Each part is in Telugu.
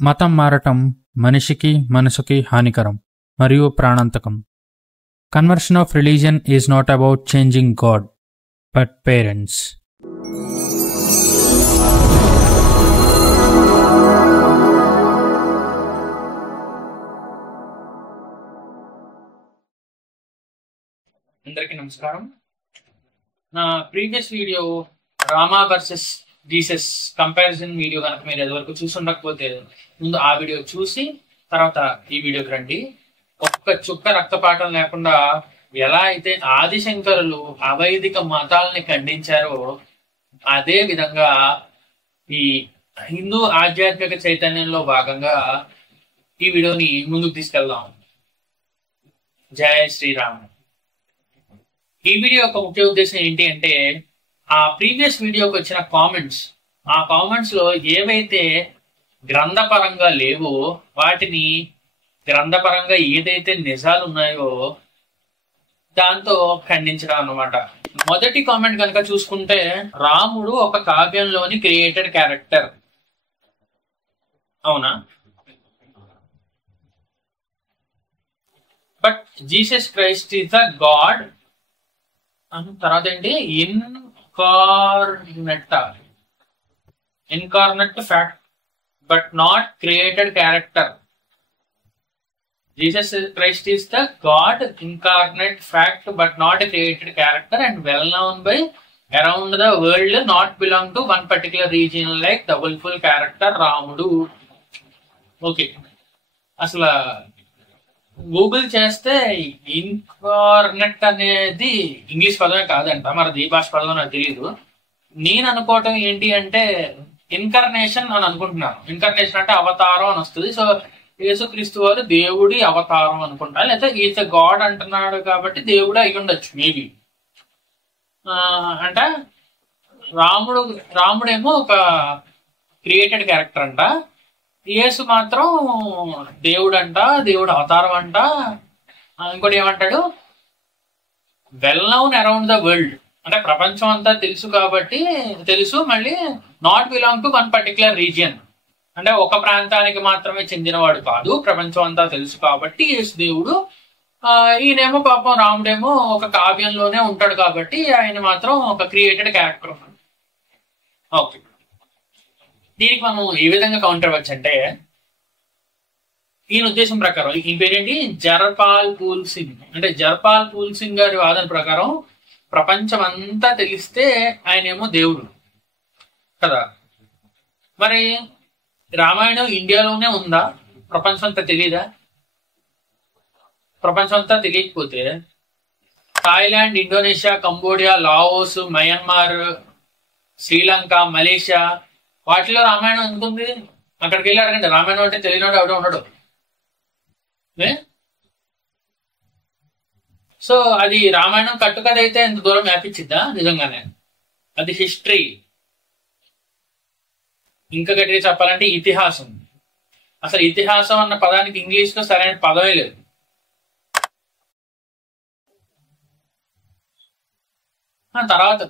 మతం మారటం మనిషికి మనసుకి హానికరం మరియు ప్రాణాంతకం. Conversion of religion is not about changing God but parents. అందరికీ నమస్కారం. నా previous video Rama versus Jesus comparison video కనుక మీరు ఎదువరకు చూసి ఉండకపోతే ముందు ఆ వీడియో చూసి తర్వాత ఈ వీడియోకి రండి. ఒక్క చుక్క రక్తపాతం లేకుండా ఎలా అయితే ఆదిశంకరులు అవైదిక మతాలని ఖండించారో అదే విధంగా ఈ హిందూ ఆధ్యాత్మిక చైతన్యంలో భాగంగా ఈ వీడియోని ముందుకు తీసుకెళ్దాం. జై శ్రీరామ్. ఈ వీడియో యొక్క ముఖ్య ఉద్దేశం ఏంటి అంటే, ఆ ప్రీవియస్ వీడియోకి వచ్చిన ఆ కామెంట్స్ లో ఏవైతే గ్రంథపరంగా లేవో వాటిని గ్రంథపరంగా ఏదైతే నిజాలు ఉన్నాయో దాంతో ఖండించడం అన్నమాట. మొదటి కామెంట్ కనుక చూసుకుంటే, రాముడు ఒక కావ్యంలోని క్రియేటెడ్ క్యారెక్టర్. అవునా? But Jesus Christ is the God. తర్వాత ఏంటి? Incarnate fact but not created character. Jesus Christ is the God incarnate fact but not a created character and well known by around the world, not belong to one particular region like double full character రాముడు. ఓకే, అసలు గూగుల్ చేస్తే ఇన్కార్నెట్ అనేది ఇంగ్లీష్ పదమే కాదంట, మరి ఈ భాష పదం నాకు తెలియదు. నేను అనుకోవటం ఏంటి అంటే ఇన్కర్నేషన్ అని అనుకుంటున్నాను. ఇన్కర్నేషన్ అంటే అవతారం అని వస్తుంది. సో యేసుక్రీస్తు వారు దేవుడి అవతారం అనుకుంటా, లేకపోతే ఈత గాడ్ అంటున్నాడు కాబట్టి దేవుడు అయి ఉండొచ్చు మేబీ. అంటే రాముడేమో ఒక క్రియేటెడ్ క్యారెక్టర్ అంట, యేసు మాత్రం దేవుడు అంట, దేవుడు అవతారం అంట. ఇంకోటి ఏమంటాడు? Well noun around the world, అంటే ప్రపంచం అంతా తెలుసు కాబట్టి తెలుసు. మళ్ళీ not belong to one particular region, అంటే ఒక ప్రాంతానికి మాత్రమే చెందినవాడు కాదు, ప్రపంచం అంతా తెలుసు కాబట్టి యేసు దేవుడు. ఈయనేమో పాపం రాముడేమో ఒక కావ్యంలోనే ఉంటాడు కాబట్టి ఆయన మాత్రం ఒక క్రియేటెడ్ క్యారెక్టర్. ఓకే, దీనికి మనం ఏ విధంగా కౌంటర్ అవ్వచ్చు అంటే, ఈయన ఉద్దేశం ప్రకారం ఈ పేరేంటి? జర్పాల్ పూల్ సింగ్. అంటే జర్పాల్ పూల్ సింగ్ గారి వాదన ప్రకారం ప్రపంచం అంతా తెలిస్తే ఆయనేమో దేవుడు కదా. మరి రామాయణం ఇండియాలోనే ఉందా? ప్రపంచం అంతా తెలియదా? ప్రపంచం అంతా తెలియకపోతే Thailand, Indonesia, Cambodia, Laos, Myanmar, Sri Lanka, Malaysia వాటిలో రామాయణం ఎందుకుంది? అక్కడికి వెళ్ళి అడగండి, రామాయణం అంటే తెలియనాడు ఎవడో ఉండడు. సో అది రామాయణం కట్టుకథ అయితే ఎంత దూరం వ్యాపించిద్దా? నిజంగానే అది హిస్టరీ. ఇంకా గట్టిగా చెప్పాలంటే ఇతిహాసం. అసలు ఇతిహాసం అన్న పదానికి ఇంగ్లీష్ లో సరైన పదమే లేదు.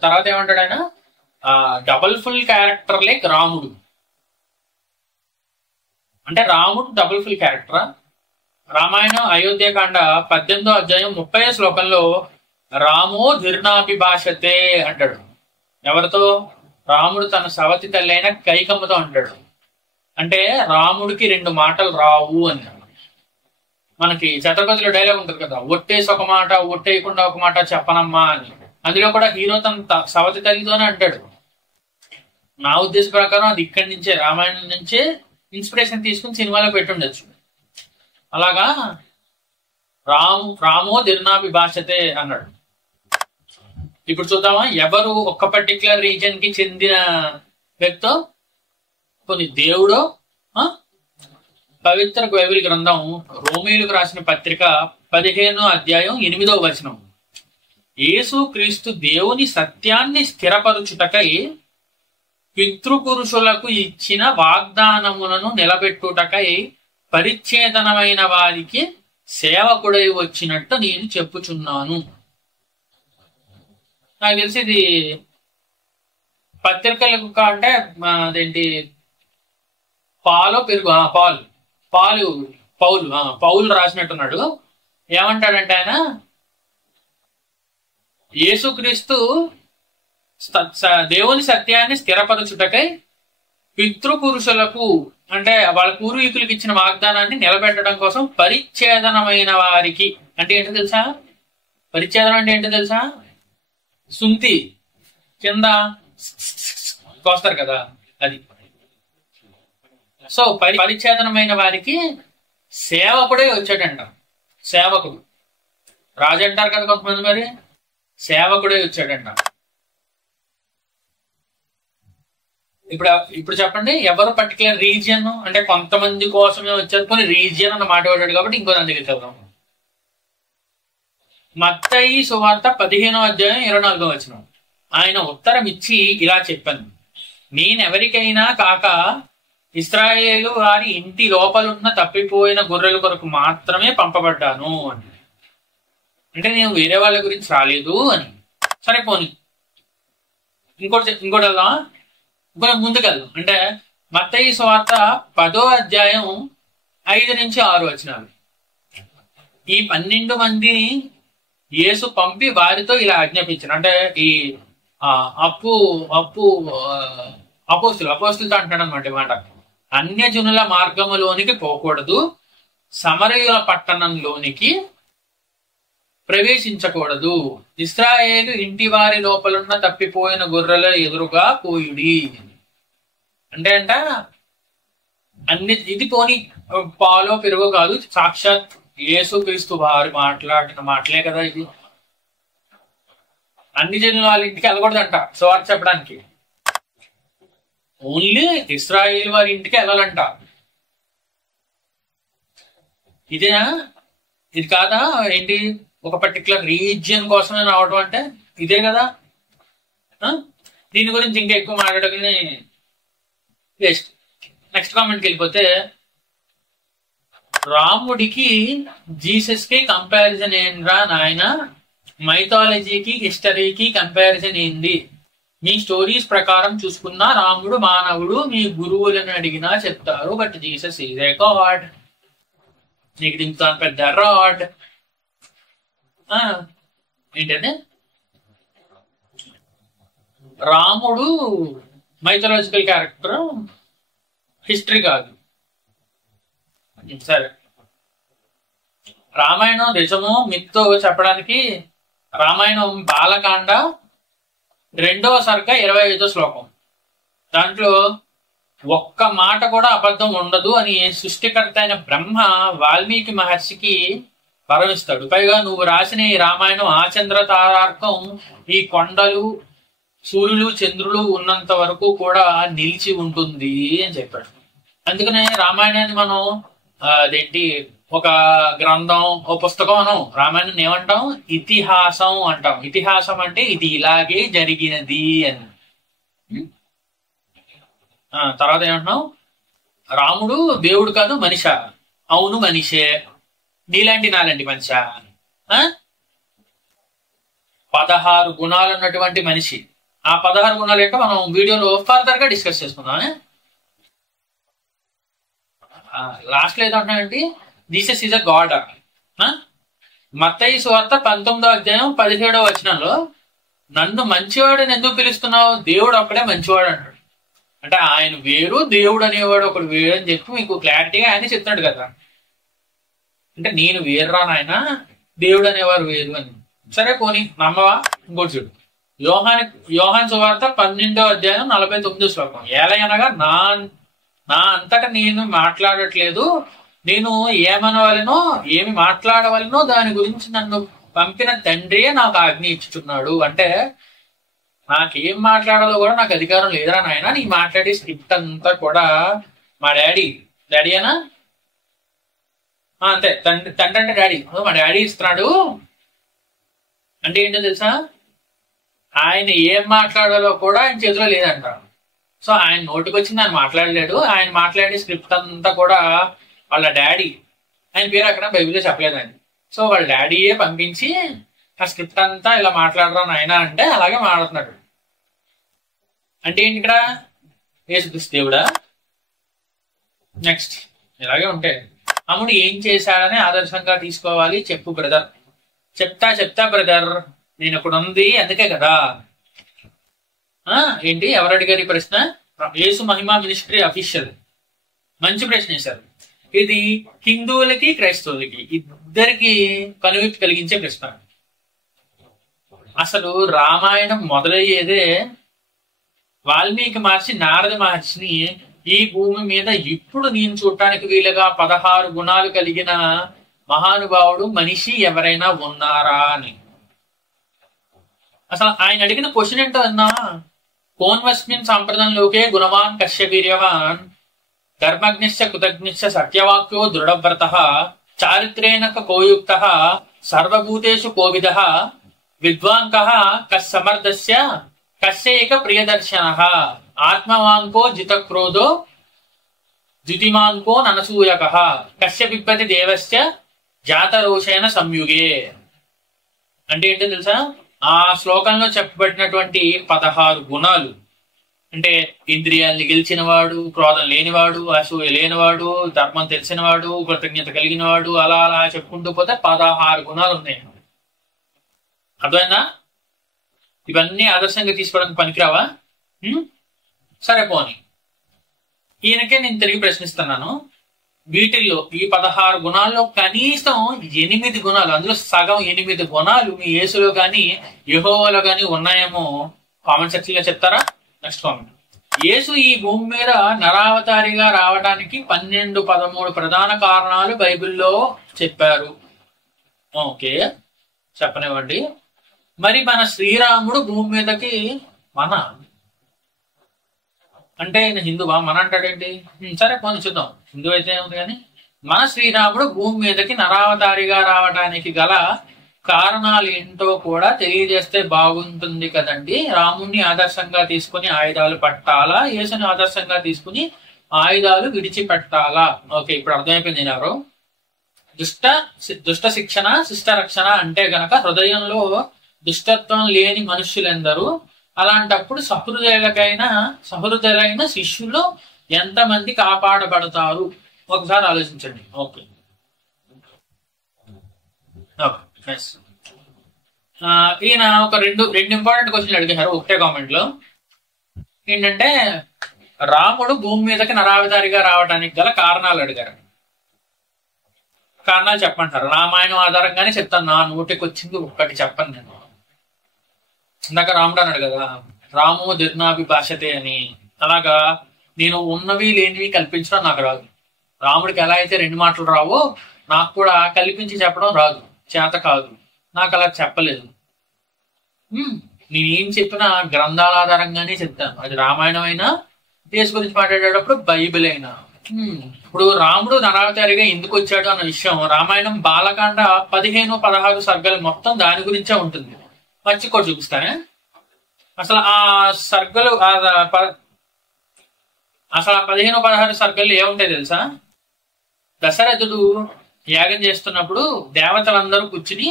తర్వాత ఏమంటాడు ఆయన? డబుల్ ఫుల్ క్యారెక్టర్ లైక్ రాముడు. అంటే రాముడు డబుల్ ఫుల్ క్యారెక్టరా? రామాయణం అయోధ్యకాండ 18వ అధ్యాయం 30వ శ్లోకంలో రామో ధీర్ణాభిభాషతే అంటాడు. ఎవరితో? రాముడు తన సవతి తల్లి అయిన కైకమ్మతో అంటాడు. అంటే రాముడికి 2 మాటలు రావు అని. మనకి ఛత్రపతిలో డైలాగ్ ఉంటుంది కదా, ఒట్టేసి ఒక మాట ఒట్టేయకుండా ఒక మాట చెప్పనమ్మా అని. అందులో కూడా హీరో తన సవతి తల్లితోనే అంటాడు. నా ఉద్దేశ ప్రకారం అది ఇక్కడి నుంచే, రామాయణం నుంచే ఇన్స్పిరేషన్ తీసుకుని సినిమాలో పెట్టుండొచ్చు. అలాగా రామో దిర్నాభిభాషతే అన్నాడు. ఇప్పుడు చూద్దామా, ఎవరు ఒక్క పర్టికులర్ రీజియన్ కి చెందిన వ్యక్తో? కొన్ని దేవుడో. పవిత్ర బైబిల్ గ్రంథం రోమీయులకు రాసిన పత్రిక 15వ అధ్యాయం 8వ వచనం, యేసు క్రీస్తు దేవుని సత్యాన్ని స్థిరపరుచుటకై పితృపురుషులకు ఇచ్చిన వాగ్దానములను నిలబెట్టుటకై పరిచ్ఛేదనమైన వారికి సేవకుడై వచ్చినట్టు నేను చెప్పుచున్నాను. నాకు తెలిసి ఇది పత్రికలకు అంటే అదేంటి పాలు పెరుగు పాలు పాలు పౌలు పౌలు రాసినట్టున్నాడు. ఏమంటాడంటే ఆయన యేసుక్రీస్తు దేవుని సత్యాన్ని స్థిరపరచుటకై పితృపురుషులకు అంటే వాళ్ళ పూర్వీకులకు ఇచ్చిన వాగ్దానాన్ని నిలబెట్టడం కోసం పరిచ్ఛేదనమైన వారికి అంటే ఏంటో తెలుసా? పరిచ్ఛేదనం అంటే ఏంటో తెలుసా? సుంతి కింద కోస్తారు కదా, అది. సో పరిచ్ఛేదనమైన వారికి సేవకుడే వచ్చాడంట. సేవకుడు, రాజు అంటారు కదా కొంతమంది, మరి సేవకుడే వచ్చాడంట. ఇప్పుడు చెప్పండి, ఎవరు పర్టికులర్ రీజియన్ అంటే కొంతమంది కోసమే వచ్చారు, కొన్ని రీజియన్ అన్న మాట వాడాడు కాబట్టి ఇంకో దాని దగ్గర చదువుదాం. మత్తయి సువార్త 15వ అధ్యాయం 24వ వచనం. ఆయన ఉత్తరం ఇచ్చి ఇలా చెప్పాను, నేనెవరికైనా కాక ఇశ్రాయేలు వారి ఇంటి లోపలున్న తప్పిపోయిన గొర్రెల కొరకు మాత్రమే పంపబడ్డాను అని. అంటే నేను వేరే వాళ్ళ గురించి రాలేదు అని. సరే పోనీ ఇంకోటి వెళ్దాం, ఇంకొంచెం ముందుకెళ్దాం. అంటే మత్తయి సువార్త 10వ అధ్యాయం 5 నుంచి 6 వచనాలు. ఈ 12 మందిని యేసు పంపి వారితో ఇలా ఆజ్ఞాపించారు. అంటే ఈ అపోస్తులతో అంటాడు అనమాట మాట, అన్యజనుల మార్గములోనికి పోకూడదు, సమరయుల పట్టణంలోనికి ప్రవేశించకూడదు, ఇశ్రాయేలు ఇంటి వారి లోపలున్న తప్పిపోయిన గొర్రెల ఎదురుగా పోయుడి. అంటే ఇది పోని పాలో పెరుగో కాదు, సాక్షాత్ యేసుక్రీస్తు వారు మాట్లాడిన మాటలే కదా ఇది. అన్ని జనుల వాళ్ళ ఇంటికి వెళ్ళకూడదంట సువార్త చెప్పడానికి, ఓన్లీ ఇశ్రాయేల్ వారి ఇంటికి వెళ్ళాలంట. ఇదేనా? ఇది కాదా ఏంటి? ఒక పర్టికులర్ రీజియన్ కోసమే రావడం అంటే ఇదే కదా. దీని గురించి ఇంకా ఎక్కువ మాట్లాడగానే వేస్ట్. నెక్స్ట్ కామెంట్కి వెళ్ళిపోతే, రాముడికి జీసస్ కి కంపారిజన్ ఏంట్రా నాయన, మైథాలజీకి హిస్టరీకి కంపారిజన్ ఏంది? మీ స్టోరీస్ ప్రకారం చూసుకున్నా రాముడు మానవుడు, మీ గురువులను అడిగినా చెప్తారు, but Jesus is a God. నీకు దింపుతాను పెద్ద రాడ్ ఏంటంటే, రాముడు మైథలాజికల్ క్యారెక్టర్, హిస్టరీ కాదు. సరే, రామాయణం నిజము మిత్తో చెప్పడానికి రామాయణం బాలకాండ 2వ సర్గ 25వ శ్లోకం. దాంట్లో ఒక్క మాట కూడా అబద్ధం ఉండదు అని సృష్టికర్త అయిన బ్రహ్మ వాల్మీకి మహర్షికి వరమిస్తాడు. పైగా నువ్వు రాసిన ఈ రామాయణం ఆచంద్ర తారార్కం ఈ కొండలు సూర్యులు చంద్రులు ఉన్నంత వరకు కూడా నిలిచి ఉంటుంది అని చెప్పాడు. అందుకనే రామాయణాన్ని మనం అదేంటి ఒక గ్రంథం, ఒక పుస్తకం అనం. రామాయణం ఏమంటాం? ఇతిహాసం అంటాం. ఇతిహాసం అంటే ఇది ఇలాగే జరిగినది అని. తర్వాత ఏమంటున్నాం? రాముడు దేవుడు కాదు మనిషా? అవును మనిషే, నీలాంటి నాలాంటి మనిషా. 16 గుణాలు ఉన్నటువంటి మనిషి. ఆ 16 గుణాలు ఏంటో మనం వీడియోలో ఫర్దర్ గా డిస్కస్ చేసుకుందాం. లాస్ట్ లో ఏదంటున్నానంటే జీసస్ ఈజ్ అ గాడ్. మత్తయి సువార్త 19వ అధ్యాయం 17వ వచనంలో, నన్ను మంచివాడని ఎందుకు పిలుస్తున్నావు? దేవుడు ఒక్కడే మంచివాడు అంటాడు. అంటే ఆయన వేరు, దేవుడు అనేవాడు ఒకడు వేరు అని చెప్పి మీకు క్లారిటీగా ఆయన చెప్తున్నాడు కదా. అంటే నేను వేరురా నాయన, దేవుడు అనేవారు వేరు అని. సరే పోనీ నమ్మవా? ఇంకోటి చూడు, యోహాన్ సువార్త 12వ అధ్యాయం 49వ శ్లోకం. ఏలయనగా నా అంతటా నేను మాట్లాడట్లేదు, నేను ఏమనవలనో ఏమి మాట్లాడవలనో దాని గురించి నన్ను పంపిన తండ్రియే నాకు ఆజ్ఞ ఇచ్చుచున్నాడు. అంటే నాకేం మాట్లాడాలో కూడా నాకు అధికారం లేదురా నాయన. నీ మాట్లాడే స్క్రిప్ట్ అంతా కూడా మా డాడీయేనా? అంతే, తండ్రి అంటే డాడీ. మా డాడీ ఇస్తున్నాడు అంటే ఏంటో తెలుసా? ఆయన ఏం మాట్లాడాలో కూడా ఆయన చేతిలో లేదంట. సో ఆయన నోటికి వచ్చింది ఆయన మాట్లాడలేడు. ఆయన మాట్లాడే స్క్రిప్ట్ అంతా కూడా వాళ్ళ డాడీ, ఆయన పేరు అక్కడ బైబిల్లో చెప్పలేదు ఆయన. సో వాళ్ళ డాడీయే పంపించి ఆ స్క్రిప్ట్ అంతా ఇలా మాట్లాడరా నాయన అంటే అలాగే మాట్లాడుతున్నాడు. అంటే ఏంటి ఇక్కడ? యేసుక్రీస్తు దేవుడా? నెక్స్ట్ ఇలాగే ఉంటాయి. రాముడు ఏం చేశాడని ఆదర్శంగా తీసుకోవాలి, చెప్పు బ్రదర్. చెప్తా బ్రదర్, నేను ఇక్కడ ఉంది అందుకే కదా. ఏంటి, ఎవరు అడిగారు ఈ ప్రశ్న? యేసు మహిమా మినిస్ట్రీ అఫీషియల్. మంచి ప్రశ్న వేశారు. ఇది హిందువులకి క్రైస్తవులకి ఇద్దరికి కనువిప్పు కలిగించే ప్రశ్న. అసలు రామాయణం మొదలయ్యేదే వాల్మీకి మహర్షి నారద మహర్షిని ఈ భూమి మీద ఇప్పుడు నేను చూడటానికి వీలుగా 16 గుణాలు కలిగిన మహానుభావుడు మనిషి ఎవరైనా ఉన్నారా అని. అసలు ఆయన అడిగిన క్వశ్చన్ ఏంటో అన్నా, కోన్వస్మిన్ సంప్రదంలోకే గుణవాన్ కశ్య వీర్యవాన్ ధర్మజ్ఞశ్చ కృతజ్ఞశ్చ సత్యవాక్యో దృఢవ్రతః చారిత్రేణ కోయుక్తః సర్వభూతేషు కోవిదః విద్వాంకః కస్సమర్థస్య కస్యేక ప్రియదర్శనః ఆత్మవాంకో జితక్రోధో ద్యుతిమాంకో ననసూయకః కస్య బిబ్బతి దేవస్య జాతరోషేణ సంయుగే. అంటే ఏంటో తెలుసా? ఆ శ్లోకంలో చెప్పబడినటువంటి 16 గుణాలు అంటే ఇంద్రియాల్ని గెలిచినవాడు, క్రోధం లేనివాడు, అసూయ లేనివాడు, ధర్మం తెలిసినవాడు, కృతజ్ఞత కలిగినవాడు, అలా అలా చెప్పుకుంటూ పోతే 16 గుణాలు ఉన్నాయి. అర్థమైందా? ఇవన్నీ ఆదర్శంగా తీసుకోవడానికి పనికిరావా? సరే పోనీ, ఈయనకే నేను తిరిగి ప్రశ్నిస్తున్నాను. వీటిల్లో ఈ 16 గుణాల్లో కనీసం 8 గుణాలు, అందులో సగం 8 గుణాలు మీ యేసులో గాని యెహోవాలో గాని ఉన్నాయేమో కామెంట్ సెక్షన్ లో చెప్తారా? Next comment. యేసు ఈ భూమి మీద నరావతారిగా రావడానికి 12-13 ప్రధాన కారణాలు బైబిల్లో చెప్పారు. ఓకే, చెప్పనివ్వండి. మరి మన శ్రీరాముడు భూమి మీదకి అంటే ఆయన హిందువా? మన అంటాడేంటి? సరే పోనీ చూద్దాం, హిందూ అయితే ఉంది. కానీ మన శ్రీరాముడు భూమి మీదకి నరావతారిగా రావడానికి గల కారణాలు ఏంటో కూడా తెలియజేస్తే బాగుంటుంది కదండి. రాముణ్ణి ఆదర్శంగా తీసుకుని ఆయుధాలు పట్టాలా, యేసుని ఆదర్శంగా తీసుకుని ఆయుధాలు విడిచిపెట్టాలా? ఓకే, ఇప్పుడు అర్థమైపోయింది. ఎవరు దుష్ట శిక్షణ శిష్ట రక్షణ అంటే గనక హృదయంలో దుష్టత్వం లేని మనుష్యులెందరూ. అలాంటప్పుడు సహృదయులైన శిష్యులు ఎంతమంది కాపాడబడతారు ఒకసారి ఆలోచించండి. ఓకే, ఈయన ఒక రెండు ఇంపార్టెంట్ క్వశ్చన్లు అడిగారు ఒకటే కామెంట్ లో. ఏంటంటే రాముడు భూమి మీదకి నరావతారిగా రావడానికి గల కారణాలు అడిగారు. కారణాలు చెప్పంటారు. రామాయణం ఆధారంగానే చెప్తాను, నా నోటికి వచ్చింది ఒక్కటి చెప్పను నేను. ఇందాక రాముడు అన్నాడు కదా, రామో దీర్ఘాభిభాషతే అని. అలాగా నేను ఉన్నవి లేనివి కల్పించడం నాకు రాదు. రాముడికి ఎలా అయితే 2 మాటలు రావో నాకు కూడా కల్పించి చెప్పడం రాదు, చేత కాదు. నాకు అలా చెప్పలేదు. నేనేం చెప్పినా గ్రంథాల ఆధారంగానే చెప్తాను. అది రామాయణం అయినా, దేశ గురించి మాట్లాడేటప్పుడు బైబిల్ అయినా. ఇప్పుడు రాముడు నరావతారిగా ఎందుకు వచ్చాడు అన్న విషయం రామాయణం బాలకాండ 15-16 సర్గలు మొత్తం దాని గురించే ఉంటుంది. వచ్చి కూడా చూపిస్తానే. అసలు ఆ సర్గలు అసలు 15-16 సర్గలు ఏముంటాయి తెలుసా? దశరథుడు యాగం చేస్తున్నప్పుడు దేవతలందరూ కూర్చుని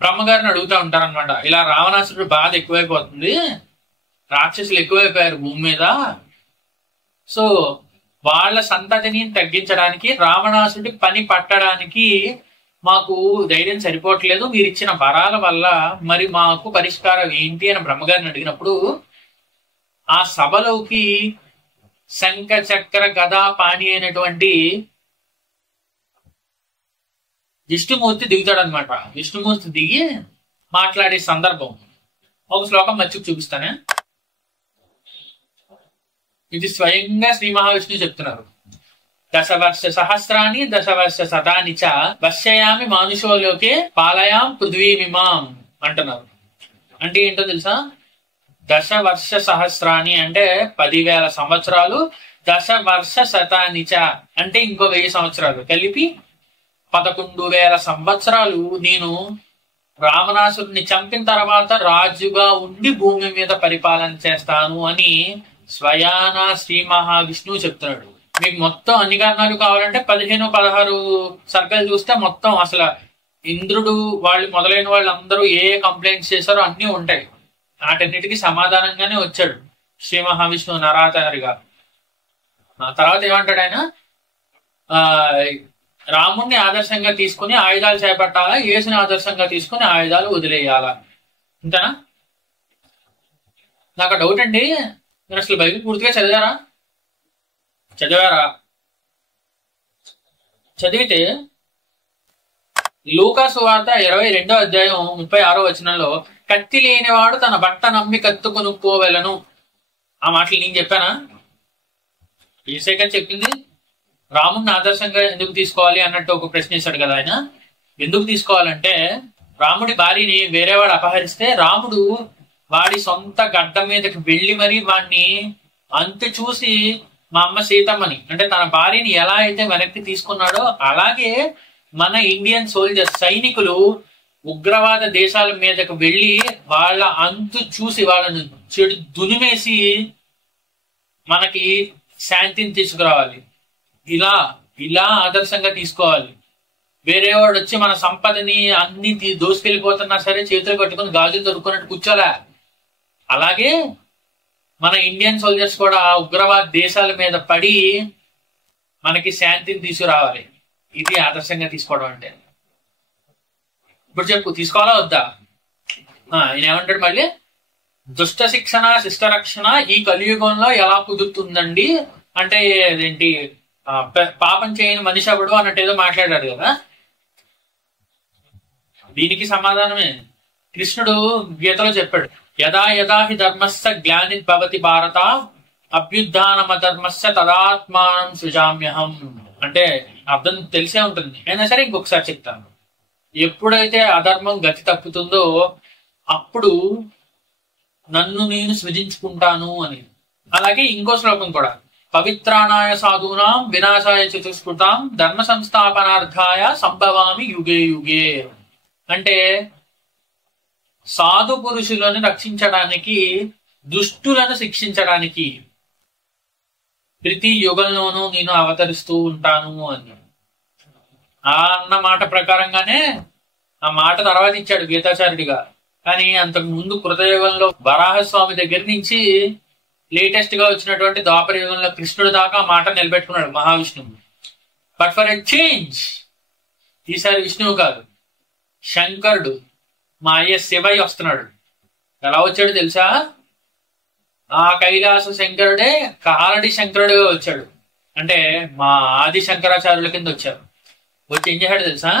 బ్రహ్మగారిని అడుగుతూ ఉంటారనమాట. ఇలా రావణాసురుడు బాధ ఎక్కువైపోతుంది, రాక్షసులు ఎక్కువైపోయారు భూమి మీద, సో వాళ్ళ సంతతిని తగ్గించడానికి రావణాసుడి పని పట్టడానికి మాకు ధైర్యం సరిపోవట్లేదు, మీరు ఇచ్చిన వరాల వల్ల మరి మాకు పరిష్కారం ఏంటి అని బ్రహ్మగారిని అడిగినప్పుడు ఆ సభలోకి శంఖ చక్ర గదా పాణి అయినటువంటి విష్ణుమూర్తి దిగుతాడనమాట. విష్ణుమూర్తి దిగి మాట్లాడే సందర్భం ఒక శ్లోకం మర్చికి చూపిస్తానే. ఇది స్వయంగా శ్రీ మహావిష్ణువు చెప్తున్నారు. 10 వర్ష సహస్రాన్ని 10 వర్ష శతాని చ వశ్యయామి మానుషోలోకే పాలయాం పృథ్వీమిమాం అంటున్నారు. అంటే ఏంటో తెలుసా? 10 వర్ష సహస్రాన్ని అంటే 10,000 సంవత్సరాలు, 10 వర్ష శతాని చ అంటే ఇంకో 1000 సంవత్సరాలు కలిపి 11,000 సంవత్సరాలు నేను రావణాసురుని చంపిన తర్వాత రాజుగా ఉండి భూమి మీద పరిపాలన చేస్తాను అని స్వయాన శ్రీ మహావిష్ణువు చెప్తున్నాడు. మీకు మొత్తం అన్ని కారణాలు కావాలంటే 15-16 సర్గలు చూస్తే మొత్తం అసలు ఇంద్రుడు వాళ్ళు మొదలైన వాళ్ళందరూ ఏ కంప్లైంట్స్ చేశారో అన్నీ ఉంటాయి. వాటన్నిటికీ సమాధానంగానే వచ్చాడు శ్రీ మహావిష్ణువు నరావతారిగా. ఆ తర్వాత ఏమంటాడు ఆయన? ఆ రాముణ్ణి ఆదర్శంగా తీసుకుని ఆయుధాలు చేపట్టాలా, యేసుని ఆదర్శంగా తీసుకుని ఆయుధాలు వదిలేయాలా? అంతేనా? నాకు డౌట్ అండి, మీరు అసలు బైబిల్ పూర్తిగా చదివారా? చదివితే లూకా సువార్త 22వ అధ్యాయం 36వ వచనంలో కత్తి లేనివాడు తన బట్ట నమ్మి కత్తు కొనుక్కోవెలను. ఆ మాటలు నేను చెప్పానా? యేసయ్య చెప్పింది. రాముడిని ఆదర్శంగా ఎందుకు తీసుకోవాలి అన్నట్టు ఒక ప్రశ్న వేశాడు కదా ఆయన. ఎందుకు తీసుకోవాలంటే, రాముడి భార్యని వేరేవాడు అపహరిస్తే రాముడు వాడి సొంత గడ్డ మీదకి వెళ్ళి మరీ వాడిని అంతు చూసి, మా అమ్మ సీతమ్మని అంటే తన భార్యని ఎలా అయితే వెనక్కి తీసుకున్నాడో అలాగే మన ఇండియన్ సోల్జర్స్ సైనికులు ఉగ్రవాద దేశాల మీదకు వెళ్ళి వాళ్ళ అంతు చూసి వాళ్ళను చెడు దునిమేసి మనకి శాంతిని తీసుకురావాలి. ఇలా ఆదర్శంగా తీసుకోవాలి. వేరేవాడు వచ్చి మన సంపదని అన్ని దోసుకెళ్ళిపోతున్నా సరే చేతులు కట్టుకుని గాజులు దొరుకున్నట్టు కూర్చోలే. అలాగే మన ఇండియన్ సోల్జర్స్ కూడా ఉగ్రవాద దేశాల మీద పడి మనకి శాంతిని తీసుకురావాలి. ఇది ఆదర్శంగా తీసుకోవడం అంటే. ఇప్పుడు చెప్పు, తీసుకోవాలా వద్దా? ఆయన ఏమంటాడు మళ్ళీ, దుష్ట శిక్షణ శిష్ట రక్షణ ఈ కలియుగంలో ఎలా కుదురుతుందండి అంటే ఏంటి, పాపం చేయని మనిషి అవడు అన్నట్టు ఏదో మాట్లాడాడు కదా. దీనికి సమాధానమే కృష్ణుడు గీతలో చెప్పాడు, యదా యదా హి ధర్మస్య గ్లానిర్భవతి భారత అభ్యుత్థానమ ధర్మస్య తదాత్మానం సృజామ్యహం. అంటే అర్థం తెలిసే ఉంటుంది, అయినా సరే ఇంకొకసారి చెప్తాను. ఎప్పుడైతే అధర్మం గతి తప్పుతుందో అప్పుడు నన్ను నేను సృజించుకుంటాను అని. అలాగే ఇంకో శ్లోకం కూడా, పవిత్రాణాయ సాధూనాం వినాశాయ చతుష్కృతాం ధర్మ సంస్థాపనార్థాయ సంభవామి యుగే యుగే. అంటే సాధు పురుషులను రక్షించడానికి, దుష్టులను శిక్షించడానికి ప్రతి యుగంలోనూ నేను అవతరిస్తూ ఉంటాను అని. ఆ అన్న మాట ప్రకారంగానే ఆ మాట తర్వాత ఇచ్చాడు గీతాచార్యుడిగా. కానీ అంతకు ముందు కృతయుగంలో వరాహస్వామి దగ్గర నుంచి లేటెస్ట్ గా వచ్చినటువంటి ద్వాపర యుగంలో కృష్ణుడు దాకా ఆ మాట నిలబెట్టుకున్నాడు మహావిష్ణువు. బట్ ఫర్ ఎ చేంజ్ ఈసారి విష్ణువు కాదు, శంకరుడు మా అయ్య శివయ్య వస్తున్నాడు. ఎలా వచ్చాడు తెలుసా? ఆ కైలాస శంకరుడే కాలడి శంకరుడిగా వచ్చాడు. అంటే మా ఆది శంకరాచార్యుల కింద వచ్చారు. వచ్చి ఏం చేశాడు తెలుసా?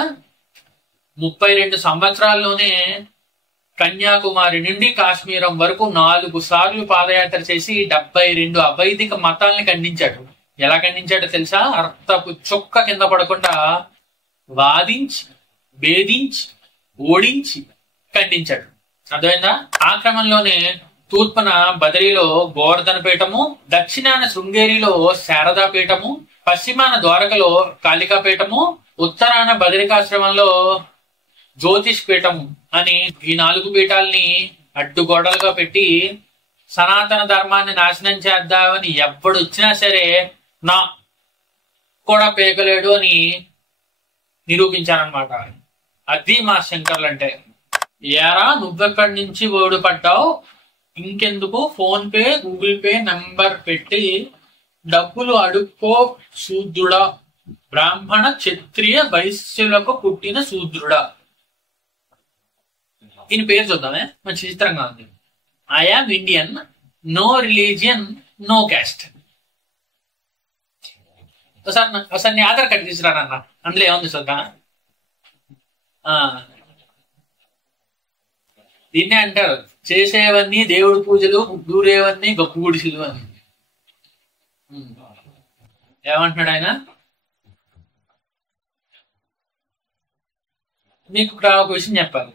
32 సంవత్సరాల్లోనే కన్యాకుమారి నుండి కాశ్మీరం వరకు 4 సార్లు పాదయాత్ర చేసి 72 అవైదిక మతాల్ని ఖండించాడు. ఎలా ఖండించాడో తెలుసా? అర్థపు చుక్క కింద పడకుండా వాదించి, భేదించి, ఓడించి ఖండించాడు. అర్థమైందా? ఆ క్రమంలోనే తూర్పున బదరిలో గోవర్ధన పీఠము, దక్షిణాన శృంగేరిలో శారదా పీఠము, పశ్చిమాన ద్వారకలో కాళికా పీఠము, ఉత్తరాన బదరికాశ్రమంలో జ్యోతిష్ పీఠము అని ఈ 4 పీఠాలని అడ్డుగోడలుగా పెట్టి సనాతన ధర్మాన్ని నాశనం చేద్దామని ఎప్పుడొచ్చినా సరే నా కూడా పేకలేడు అని నిరూపించారనమాట. అది మా శంకర్లు అంటే. ఏరా నువ్వెక్కడి నుంచి ఓడిపడ్డావు, ఇంకెందుకు phone pay Google pay number పెట్టి డబ్బులు అడుక్కో శూద్రుడా, బ్రాహ్మణ క్షత్రియ వైశ్యులకు పుట్టిన శూద్రుడా. ఈయన పేరు చూద్దామే, మంచి చిత్రంగా ఉంది. I am Indian, no religion, no caste. ఒకసారి నీ ఆధార్ కార్డు తీసుకురానన్న, అందులో ఏముంది చూద్దాం. దీన్నే అంటారు చేసేవన్నీ దేవుడి పూజలు, దూరేవన్నీ గొప్ప గుడిసెలు అని. ఏమంటున్నాడు ఆయన? మీకు ఇక్కడ ఒక విషయం చెప్పాలి.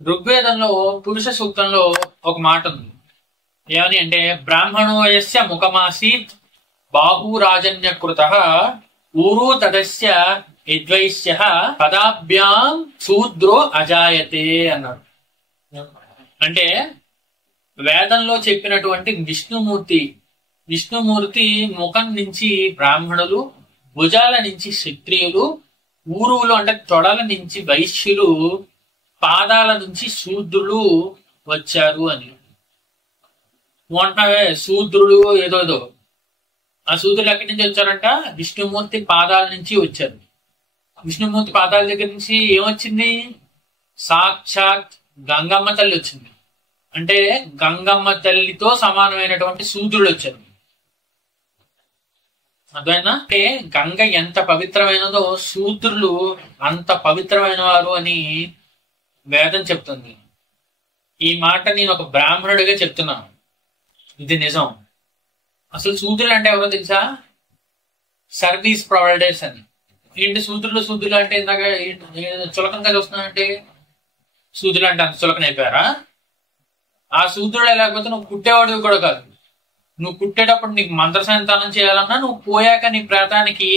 ఋగ్వేదంలో పురుష సూక్తంలో ఒక మాట ఉంది. ఏమని అంటే, బ్రాహ్మణోయస్య ముఖమాసీత్ బాహురాజన్యకృత ఊరు తదస్య యద్వైశ్య పదాభ్యాం శూద్రో అజాయతే అన్నాడు. అంటే వేదంలో చెప్పినటువంటి విష్ణుమూర్తి ముఖం నుంచి బ్రాహ్మణులు, భుజాల నుంచి క్షత్రియులు, ఊరువులు అంటే తొడల నుంచి వైశ్యులు, పాదాల నుంచి శూద్రులు వచ్చారు అని. నువ్వు అంటున్నావే శూద్రులు ఏదోదో, ఆ శూద్రులు ఎక్కడి నుంచి వచ్చారంట? విష్ణుమూర్తి పాదాల నుంచి వచ్చారు. విష్ణుమూర్తి పాదాల దగ్గర నుంచి ఏమొచ్చింది? సాక్షాత్ గంగమ్మ తల్లి వచ్చింది. అంటే గంగమ్మ తల్లితో సమానమైనటువంటి శూద్రులు వచ్చారు. అర్థమైనా? అంటే గంగ ఎంత పవిత్రమైనదో శూద్రులు అంత పవిత్రమైన వారు అని వేదం చెప్తుంది. ఈ మాట నేను ఒక బ్రాహ్మణుడిగా చెప్తున్నాను. ఇది నిజం. అసలు శూద్రులు అంటే ఎవరో తెలుసా? సర్వీస్ ప్రొవైడర్స్ అని. ఏంటి శూద్రులు అంటే ఇందాక చులకంగా చూస్తున్నానంటే శూద్రులు అంటే అంత చులకన అయిపోయారా? ఆ శూద్రుడే లేకపోతే నువ్వు పుట్టేవాడివి కూడా కాదు. నువ్వు పుట్టేటప్పుడు నీకు మంత్రసంతానం చేయాలన్నా, నువ్వు పోయాక నీ ప్రేతానికి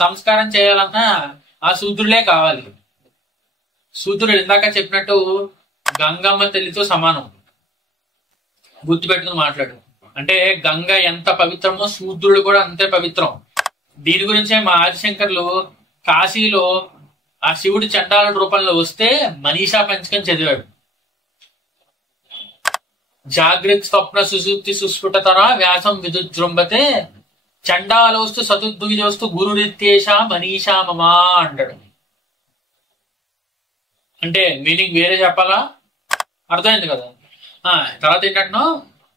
సంస్కారం చేయాలన్నా ఆ శూద్రులే కావాలి. శూద్రుడు ఇందాక చెప్పినట్టు గంగమ్మ తల్లితో సమానం. గుర్తుపెట్టుకుని మాట్లాడు. అంటే గంగ ఎంత పవిత్రమో శూద్రుడు కూడా అంతే పవిత్రం. దీని గురించే మా ఆదిశంకర్లు కాశీలో ఆ శివుడి చండాల రూపంలో వస్తే మనీషా పంచకం చదివాడు. జాగ్రత్త స్వప్న సుశుద్ధి సుస్ఫుటతర వ్యాసం విదుజృంభతే చండాలోస్తు సతుద్విజోస్తు గురురిత్యేష మనీషా మమా అంటాడు. అంటే మీనింగ్ వేరే చెప్పాలా? అర్థమైంది కదా? తర్వాత ఏంటంటే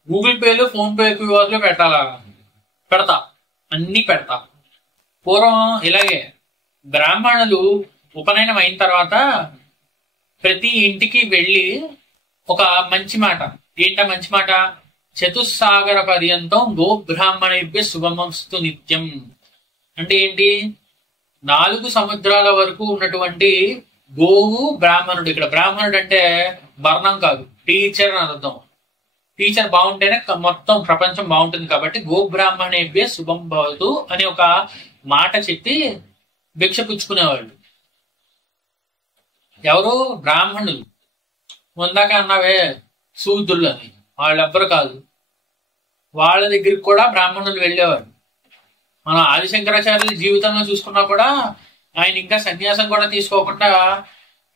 గూగుల్ పేలు ఫోన్ పే క్యూఆర్లు పెట్టాలా? పెడతా, అన్ని పెడతా. పూర్వం ఇలాగే బ్రాహ్మణులు ఉపనయనం అయిన తర్వాత ప్రతి ఇంటికి వెళ్ళి ఒక మంచి మాట, ఏంట మంచి మాట? చతుస్సాగర పర్యంతం గో బ్రాహ్మణేభ్య శుభమస్తు నిత్యం. అంటే ఏంటి? 4 సముద్రాల వరకు ఉన్నటువంటి గోవు బ్రాహ్మణుడు. ఇక్కడ బ్రాహ్మణుడు అంటే వర్ణం కాదు, టీచర్ అని అర్థం. టీచర్ బాగుంటేనే మొత్తం ప్రపంచం బాగుంటుంది. కాబట్టి గో బ్రాహ్మణేభ్య శుభం భవతు అని ఒక మాట చెప్పి భిక్ష పుచ్చుకునేవాళ్ళు. ఎవరు? బ్రాహ్మణులు. ముందాక అన్నావే శూద్రులు అని, వాళ్ళెవ్వరు కాదు. వాళ్ళ దగ్గరికి కూడా బ్రాహ్మణులు వెళ్ళేవారు. మనం ఆదిశంకరాచార్యుల జీవితంలో చూసుకున్నా కూడా ఆయన ఇంకా సన్యాసం కూడా తీసుకోకుండా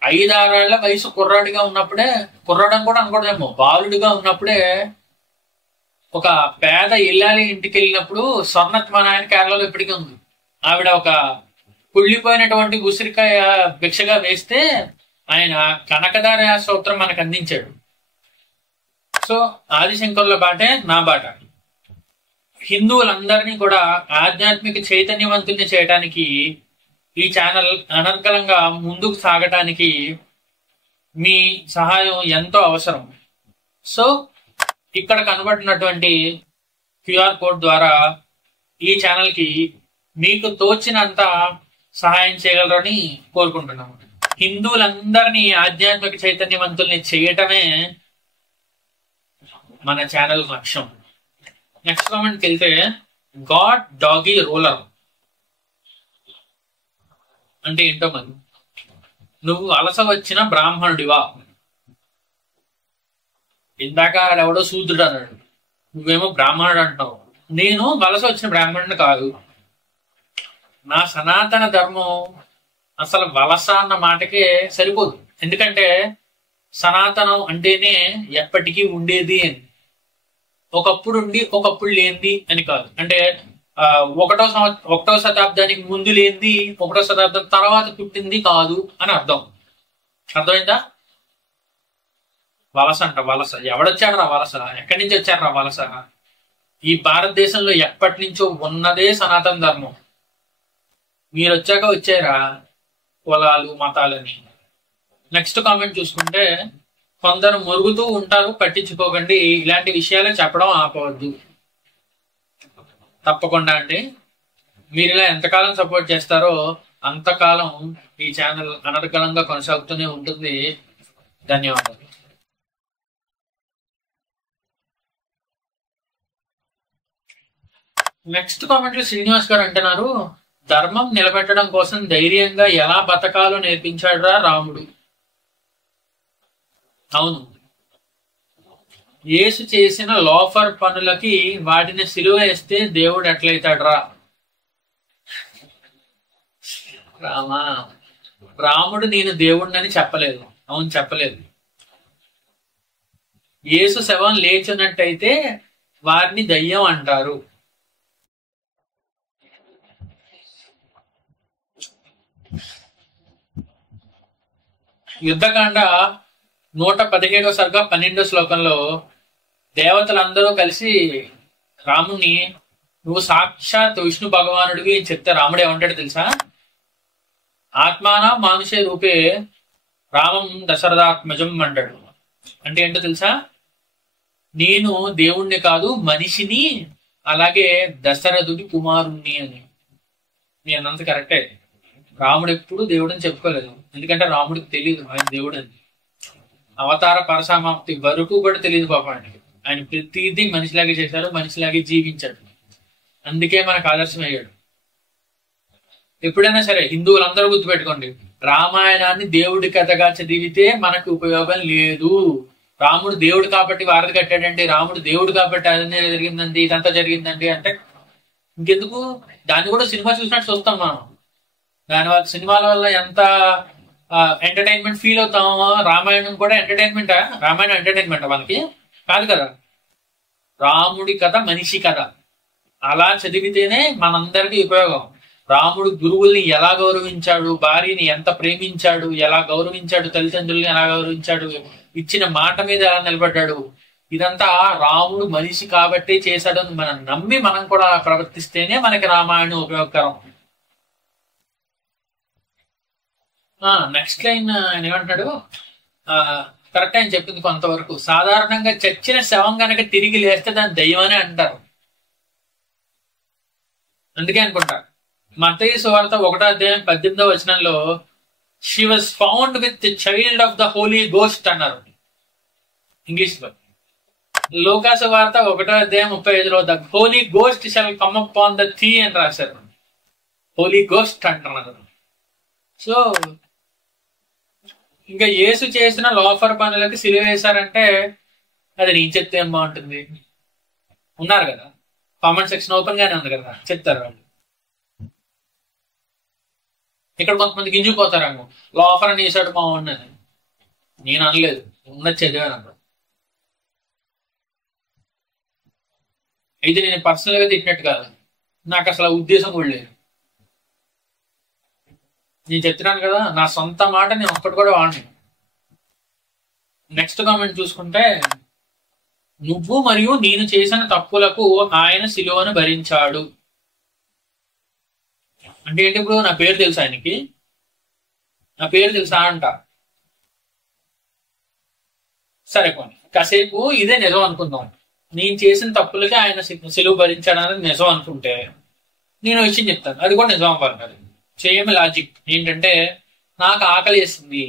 5-6 ఏళ్ల వయసు కుర్రాడిగా ఉన్నప్పుడే, కుర్రాడని కూడా అనకూడదేమో, బాలుడిగా ఉన్నప్పుడే ఒక పేద ఇల్లాలి ఇంటికి వెళ్ళినప్పుడు స్వర్ణత్ మన ఆయన కేరళలో ఇప్పటికీ ఉంది. ఆవిడ ఒక కుళ్ళిపోయినటువంటి ఉసిరికాయ భిక్షగా వేస్తే ఆయన కనకదార సూత్రం మనకు అందించాడు. సో ఆదిశంకరుల బాటే నా బాట. హిందువులందరినీ కూడా ఆధ్యాత్మిక చైతన్యవంతుల్ని చేయడానికి ఈ ఛానల్ అనర్గళంగా ముందుకు సాగటానికి మీ సహాయం ఎంతో అవసరం. సో ఇక్కడ కనబడినటువంటి క్యూఆర్ కోడ్ ద్వారా ఈ ఛానల్కి మీకు తోచినంత సహాయం చేయగలరని కోరుకుంటున్నాము. హిందువులందరినీ ఆధ్యాత్మిక చైతన్యవంతుల్ని చేయటమే మన ఛానల్ లక్ష్యం. నెక్స్ట్ కామెంట్కి వెళ్తే, గాడ్ డాగీ రూలర్ అంటే ఏంటో మరి. నువ్వు అలస వచ్చిన బ్రాహ్మణుడివా? ఇందాక ఎవడో శూద్రుడు అన్నాడు, నువ్వేమో బ్రాహ్మణుడు అంటావు. నేను వలస వచ్చిన బ్రాహ్మణుడిని కాదు. నా సనాతన ధర్మం అసలు వలస అన్న మాటకే సరిపోదు. ఎందుకంటే సనాతనం అంటేనే ఎప్పటికీ ఉండేది అని, ఒకప్పుడు ఉండి ఒకప్పుడు లేనిది అని కాదు. అంటే 1వ శతాబ్దానికి ముందు లేనిది 1వ శతాబ్దం తర్వాత పుట్టింది కాదు అని అర్థం. అర్థమైందా? వలస అంట. వలస ఎవడొచ్చాడు రా? వలస ఎక్కడి నుంచి వచ్చాడు రా వలస? ఈ భారతదేశంలో ఎప్పటి నుంచో ఉన్నదే సనాతన ధర్మం. మీరు వచ్చాక వచ్చారా కులాలు మతాలని. నెక్స్ట్ కామెంట్ చూసుకుంటే, కొందరు మురుగుతూ ఉంటారు, పట్టించుకోకండి. ఇలాంటి విషయాలే చెప్పడం ఆపవద్దు. తప్పకుండా అండి. మీరు ఇలా ఎంతకాలం సపోర్ట్ చేస్తారో అంతకాలం ఈ ఛానల్ అనర్గళంగా కొనసాగుతూనే ఉంటుంది. ధన్యవాదాలు. నెక్స్ట్ కామెంట్ లో శ్రీనివాస్ గారు అంటున్నారు, ధర్మం నిలబెట్టడం కోసం ధైర్యంగా ఎలా బతకాలో నేర్పించాడురా రాముడు. అవును, యేసు చేసిన లోఫర్ పనులకి వాటిని సిలువ వేస్తే దేవుడు ఎట్లయితాడురా? రాముడు నేను దేవుడినని చెప్పలేదు. అవును, చెప్పలేదు. యేసు శవం లేచినట్టయితే వారిని దయ్యం అంటారు. యుద్ధకాండ 117వ సర్గ 12వ శ్లోకంలో దేవతలందరూ కలిసి రాముణ్ణి నువ్వు సాక్షాత్ విష్ణు భగవానుడివి అని చెప్తే రాముడు ఏమంటాడు తెలుసా? ఆత్మాన మానుషే రూపే రామం దశరథాత్మజం అంటాడు. అంటే ఏంటో తెలుసా? నేను దేవుణ్ణి కాదు మనిషిని, అలాగే దశరథుడి కుమారుణ్ణి అని. నేను అంత కరెక్టే. రాముడు ఎప్పుడు దేవుడని చెప్పుకోలేదు, ఎందుకంటే రాముడికి తెలియదు ఆయన దేవుడు అని. అవతార పరసమాప్తి వరకు కూడా తెలియదు పాపానికి. ఆయన ప్రతిదీ మనిషిలాగే చేశారు, మనిషిలాగే జీవించాడు. అందుకే మనకు ఆదర్శం అయ్యాడు. ఎప్పుడైనా సరే హిందువులందరూ గుర్తుపెట్టుకోండి, రామాయణాన్ని దేవుడి కథగా చదివితే మనకు ఉపయోగం లేదు. రాముడు దేవుడు కాబట్టి వారధి కట్టాడండి, రాముడు దేవుడు కాబట్టి అదే జరిగిందండి, ఇదంతా జరిగిందండి అంటే ఇంకెందుకు? దాన్ని కూడా సినిమా చూసినట్టు చూస్తాం మనం. దానివల్ల సినిమాల వల్ల ఎంత ఎంటర్టైన్మెంట్ ఫీల్ అవుతామో, రామాయణం కూడా ఎంటర్టైన్మెంటా? రామాయణం ఎంటర్టైన్మెంటా మనకి? కాదు కదా. రాముడి కథ మనిషి కథ, అలా చదివితేనే మనందరికీ ఉపయోగం. రాముడు గురువుల్ని ఎలా గౌరవించాడు, భార్యని ఎంత ప్రేమించాడు, ఎలా గౌరవించాడు, తల్లిదండ్రుల్ని ఎలా గౌరవించాడు, ఇచ్చిన మాట మీద ఎలా నిలబడ్డాడు, ఇదంతా రాముడు మనిషి కాబట్టే చేశాడు అని మనం నమ్మి మనం కూడా ప్రవర్తిస్తేనే మనకి రామాయణం ఉపయోగకరం. నెక్స్ట్ లైన్ ఆయన ఏమంటాడు? కరెక్ట్ ఆయన చెప్పింది కొంతవరకు. సాధారణంగా చచ్చిన శవం కనుక తిరిగి లేస్తే దాన్ని దయ్యమని అంటారు. అందుకే అనుకుంటా మత్తయి సువార్త 1వ అధ్యాయం 18వ వచనంలో she was found with the child of the Holy Ghost అన్నారు ఇంగ్లీష్ లో. లూకా సువార్త 1వ అధ్యాయం 35లో the Holy Ghost shall come upon the thee అని రాశారు. హోలీ గోస్ట్ అంటున్నారు. సో ఇంకా యేసు చేసిన లోఫర్ పనులకి సిలువ వేశారంటే అది నేను చెప్తే ఏం బాగుంటుంది? ఉన్నారు కదా, కామెంట్ సెక్షన్ ఓపెన్ గానే ఉంది కదా, చెప్తారు వాళ్ళు. ఇక్కడ కొంతమంది గింజుకుపోతారేమో, లోఫర్ అని వేసాడు మా ఉన్నది. నేను అనలేదు, ఉన్నది చదివాను అక్కడ. అయితే నేను పర్సనల్ గా తిట్టినట్టు కాదు, నాకు అసలు ఉద్దేశం కూడా లేదు. నేను చెప్తున్నాను కదా, నా సొంత మాట నేను ఒక్కటి కూడా వాడిని. నెక్స్ట్ కామెంట్ చూసుకుంటే, నువ్వు మరియు నేను చేసిన తప్పులకు ఆయన సిలువను భరించాడు అంటే ఏంటి? ఇప్పుడు నా పేరు తెలుసా ఆయనకి? నా పేరు తెలుసా అంట. సరే కొన్ని కాసేపు ఇదే నిజం అనుకుందాం. నేను చేసిన తప్పులకి ఆయన సిలువ భరించాడు అనేది నిజం అనుకుంటే నేను విషయం చెప్తాను, అది కూడా నిజం అవ్వాలి. సేమ్ లాజిక్ ఏంటంటే, నాకు ఆకలి వేస్తుంది,